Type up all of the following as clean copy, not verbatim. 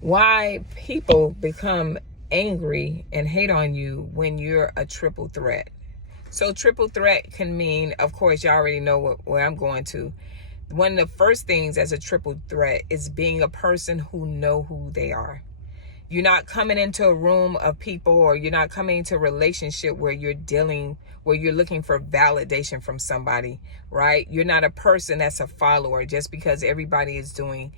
Why people become angry and hate on you when you're a triple threat. So triple threat can mean, of course, you already know where I'm going to. One of the first things as a triple threat is being a person who know who they are. You're not coming into a room of people, or you're not coming into a relationship where you're looking for validation from somebody, right? You're not a person that's a follower. Just because everybody is doing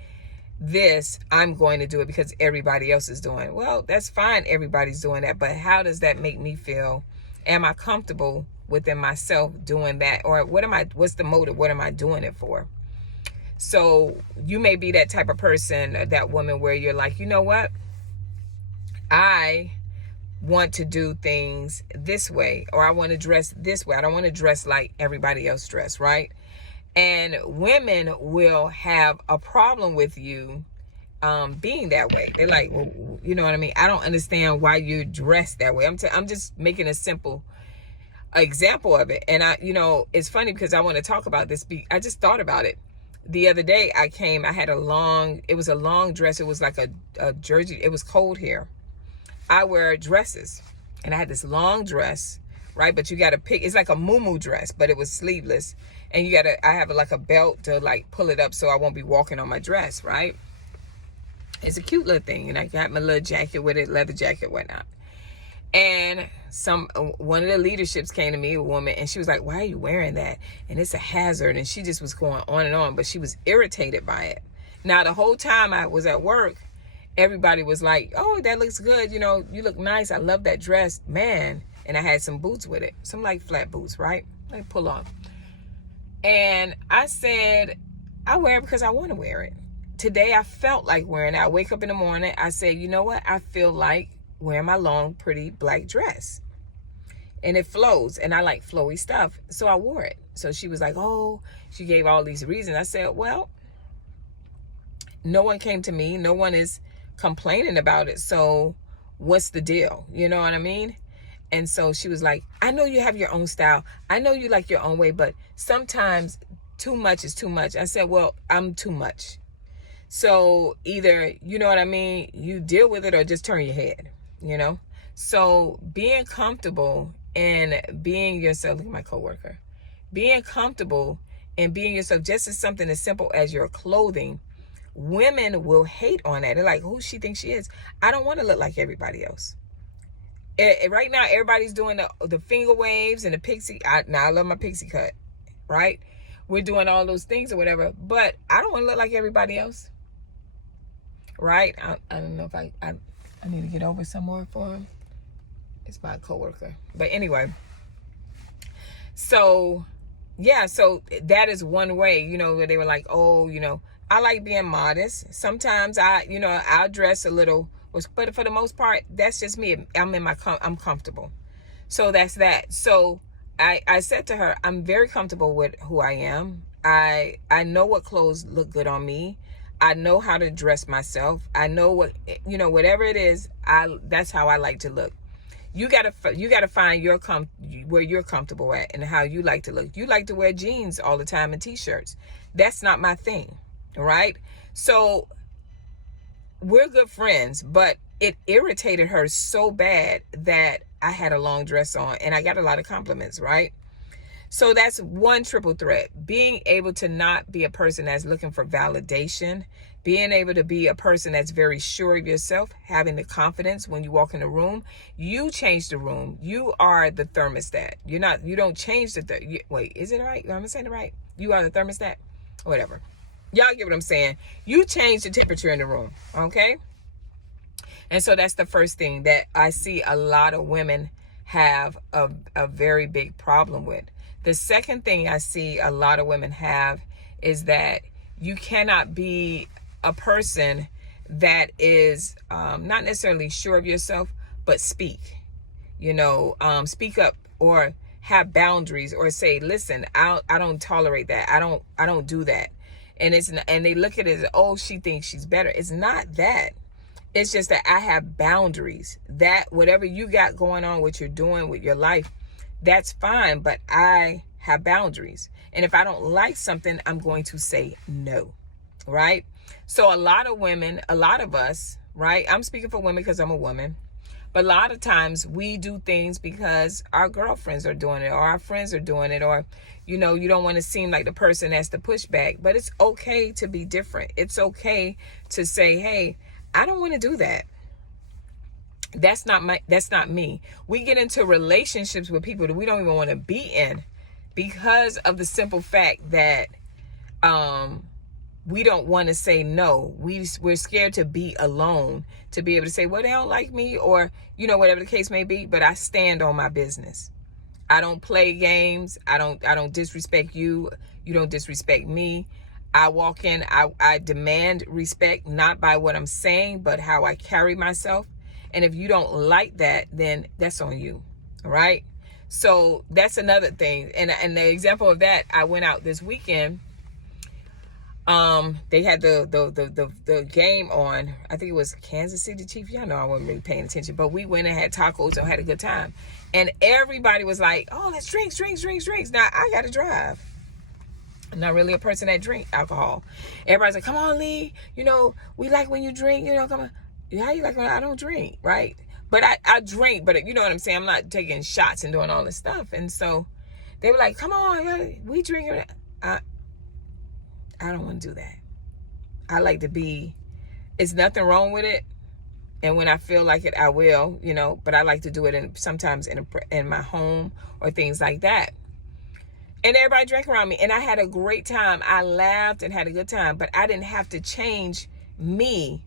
this, I'm going to do it because everybody else is doing it. Well, that's fine, everybody's doing that, but how does that make me feel? Am I comfortable within myself doing that? Or what's the motive? What am I doing it for? So you may be that type of person, that woman, where you're like, you know what? I want to do things this way, or I want to dress this way. I don't want to dress like everybody else dress, right? And women will have a problem with you being that way. They're like, well, you know what I mean? I don't understand why you're dressed that way. I'm just making a simple example of it. And it's funny because I want to talk about this. I just thought about it the other day. It was a long dress. It was like a jersey. It was cold here. I wear dresses, and I had this long dress, right? But you got to pick, it's like a muumuu dress, but it was sleeveless. And I have like a belt to like pull it up so I won't be walking on my dress, right? It's a cute little thing. And I got my little jacket with it, leather jacket, whatnot. And one of the leaderships came to me, a woman, and she was like, why are you wearing that? And it's a hazard. And she just was going on and on, but she was irritated by it. Now, the whole time I was at work, everybody was like, oh, that looks good. You look nice. I love that dress, man. And I had some boots with it. Some like flat boots, right? Like pull on. And I said, I wear it because I want to wear it. Today, I felt like wearing it. I wake up in the morning. I said, you know what? I feel like wearing my long, pretty black dress. And it flows. And I like flowy stuff. So I wore it. So she was like, oh, she gave all these reasons. I said, well, no one came to me. No one is complaining about it. So what's the deal? You know what I mean? And so she was like, I know you have your own style. I know you like your own way, but sometimes too much is too much. I said, well, I'm too much. So either, you know what I mean, you deal with it or just turn your head, So being comfortable in being yourself, look at my coworker, being comfortable in being yourself, just as something as simple as your clothing. Women will hate on that. They're like, who she thinks she is? I don't want to look like everybody else. Right now, everybody's doing the finger waves and the pixie. I love my pixie cut, right? We're doing all those things or whatever, but I don't want to look like everybody else, right? I don't know if I need to get over some more for him. It's my coworker. But anyway, so yeah, so that is one way, where they were like, oh, I like being modest. Sometimes I'll dress a little, but for the most part, that's just me. I'm comfortable. So that's that. So I said to her, I'm very comfortable with who I am. I know what clothes look good on me. I know how to dress myself. I know whatever it is, that's how I like to look. You gotta find where you're comfortable at and how you like to look. You like to wear jeans all the time and t-shirts. That's not my thing. Right? So we're good friends, but it irritated her so bad that I had a long dress on and I got a lot of compliments, right? So that's one triple threat. Being able to not be a person that's looking for validation, being able to be a person that's very sure of yourself, having the confidence when you walk in the room. You change the room. You are the thermostat. You don't change wait, is it right? Am I saying it right? You are the thermostat? Whatever. Y'all get what I'm saying? You change the temperature in the room, okay? And so that's the first thing that I see a lot of women have a very big problem with. The second thing I see a lot of women have is that you cannot be a person that is not necessarily sure of yourself, but speak. Speak up or have boundaries or say, listen, I don't tolerate that. I don't do that. And they look at it as, oh, she thinks she's better. It's not that. It's just that I have boundaries. That whatever you got going on, what you're doing with your life, that's fine. But I have boundaries. And if I don't like something, I'm going to say no. Right? So a lot of women, a lot of us, right? I'm speaking for women because I'm a woman. But a lot of times we do things because our girlfriends are doing it or our friends are doing it, or, you know, you don't want to seem like the person that's the pushback. But it's okay to be different. It's okay to say, hey, I don't want to do that. That's not me. We get into relationships with people that we don't even want to be in because of the simple fact that we don't want to say no. We're scared to be alone, to be able to say, well, they don't like me, or, you know, whatever the case may be, but I stand on my business. I don't play games. I don't disrespect you. You don't disrespect me. I walk in, I demand respect, not by what I'm saying, but how I carry myself. And if you don't like that, then that's on you. All right. So that's another thing. And the example of that, I went out this weekend. They had the game on. I think it was Kansas City Chiefs. Y'all know I wasn't really paying attention, but we went and had tacos and had a good time. And everybody was like, "Oh, let's drink." Now I got to drive. I'm not really a person that drink alcohol. Everybody's like, "Come on, Lee. You know, we like when you drink. You know, come on." How you like when I don't drink, right? But I drink, but you know what I'm saying? I'm not taking shots and doing all this stuff. And so they were like, "Come on, we drink." I don't want to do that. I like to be, it's nothing wrong with it. And when I feel like it, I will, you know, but I like to do it sometimes in my home or things like that. And everybody drank around me and I had a great time. I laughed and had a good time, but I didn't have to change me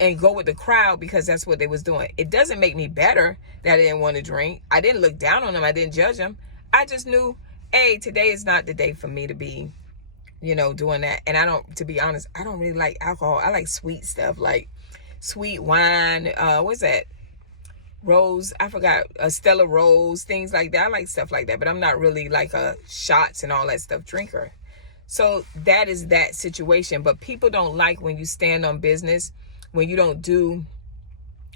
and go with the crowd because that's what they was doing. It doesn't make me better that I didn't want to drink. I didn't look down on them. I didn't judge them. I just knew, hey, today is not the day for me to be, you know, doing that. And to be honest, I don't really like alcohol. I like sweet stuff, like sweet wine. What's that? Rose. I forgot. Stella Rose, things like that. I like stuff like that, but I'm not really like a shots and all that stuff drinker. So that is that situation. But people don't like when you stand on business, when you don't do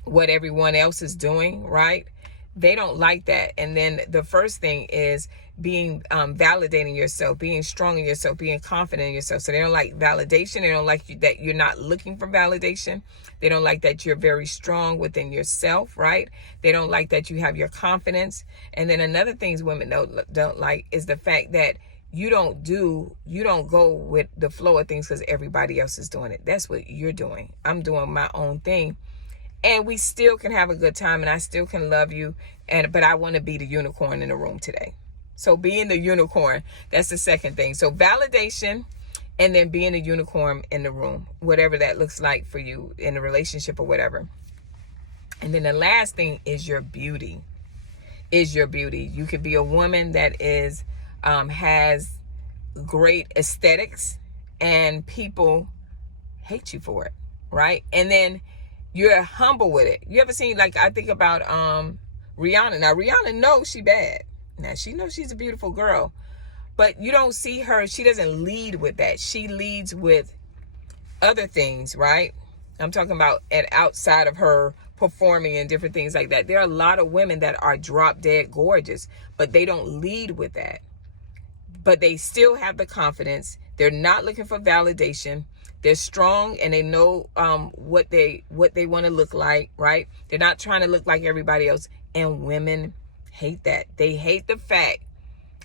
what everyone else is doing, right? They don't like that. And then the first thing is being validating yourself, being strong in yourself, being confident in yourself. So they don't like validation. They don't like that you're not looking for validation. They don't like that you're very strong within yourself, right? They don't like that you have your confidence. And then another thing women don't like is the fact that you don't go with the flow of things because everybody else is doing it. That's what you're doing. I'm doing my own thing. And we still can have a good time and I still can love you. But I want to be the unicorn in the room today. So being the unicorn, that's the second thing. So validation and then being a unicorn in the room, whatever that looks like for you in a relationship or whatever. And then the last thing is your beauty. You could be a woman that is has great aesthetics and people hate you for it, right? And then you're humble with it. You ever seen, like, I think about Rihanna. Now, Rihanna knows she bad. Now, she knows she's a beautiful girl. But you don't see her, she doesn't lead with that. She leads with other things, right? I'm talking about outside of her performing and different things like that. There are a lot of women that are drop dead gorgeous, but they don't lead with that. But they still have the confidence. They're not looking for validation. They're strong and they know what they want to look like, right? They're not trying to look like everybody else. And women hate that. They hate the fact,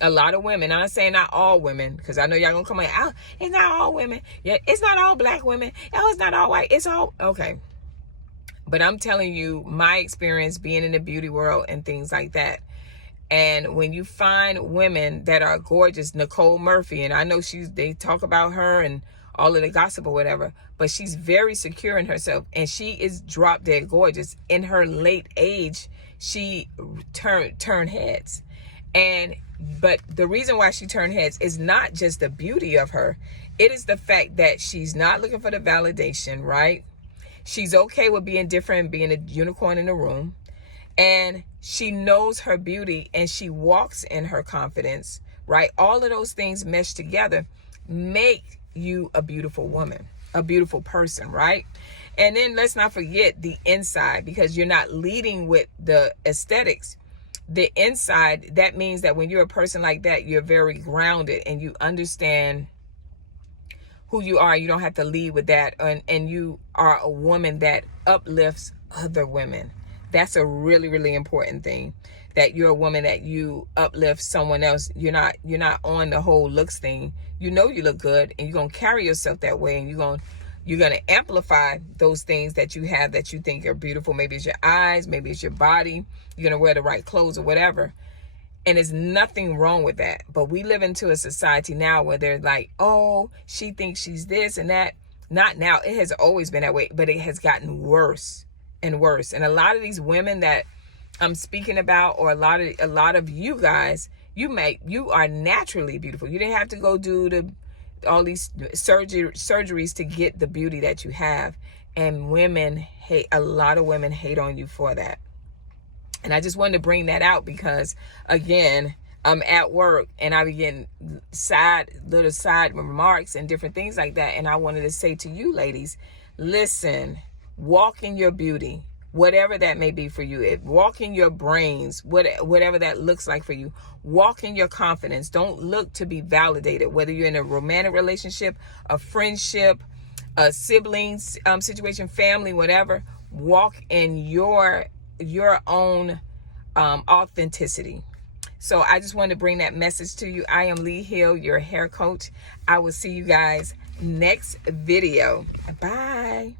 a lot of women, I'm not saying not all women, because I know y'all gonna come like, oh, it's not all women. Yeah, it's not all black women. Oh, it's not all white. It's all, okay. But I'm telling you my experience being in the beauty world and things like that. And when you find women that are gorgeous, Nicole Murphy, and I know they talk about her and all of the gossip or whatever, but she's very secure in herself and she is drop dead gorgeous. In her late age, she turned heads. But the reason why she turned heads is not just the beauty of her. It is the fact that she's not looking for the validation, right? She's okay with being different, being a unicorn in the room. And she knows her beauty and she walks in her confidence, right? All of those things meshed together make you a beautiful woman, a beautiful person, right? And then let's not forget the inside, because you're not leading with the aesthetics. The inside, that means that when you're a person like that, you're very grounded and you understand who you are. You don't have to lead with that. And you are a woman that uplifts other women. That's a really, really important thing. That you're a woman that you uplift someone else. You're not on the whole looks thing. You know you look good, and you're gonna carry yourself that way, and you're gonna amplify those things that you have that you think are beautiful. Maybe it's your eyes, maybe it's your body. You're gonna wear the right clothes or whatever. And there's nothing wrong with that. But we live into a society now where they're like, oh, she thinks she's this and that. Not now. It has always been that way, but it has gotten worse and worse. And a lot of these women that I'm speaking about, or a lot of you guys, you are naturally beautiful. You didn't have to go do all these surgeries to get the beauty that you have. And a lot of women hate on you for that. And I just wanted to bring that out because, again, I'm at work and I be getting little side remarks and different things like that. And I wanted to say to you ladies, listen, walk in your beauty, whatever that may be for you. Walk in your brains, whatever that looks like for you. Walk in your confidence. Don't look to be validated, whether you're in a romantic relationship, a friendship, a siblings situation, family, whatever. Walk in your own authenticity. So I just wanted to bring that message to you. I am Lee Hill, your hair coach. I will see you guys next video. Bye.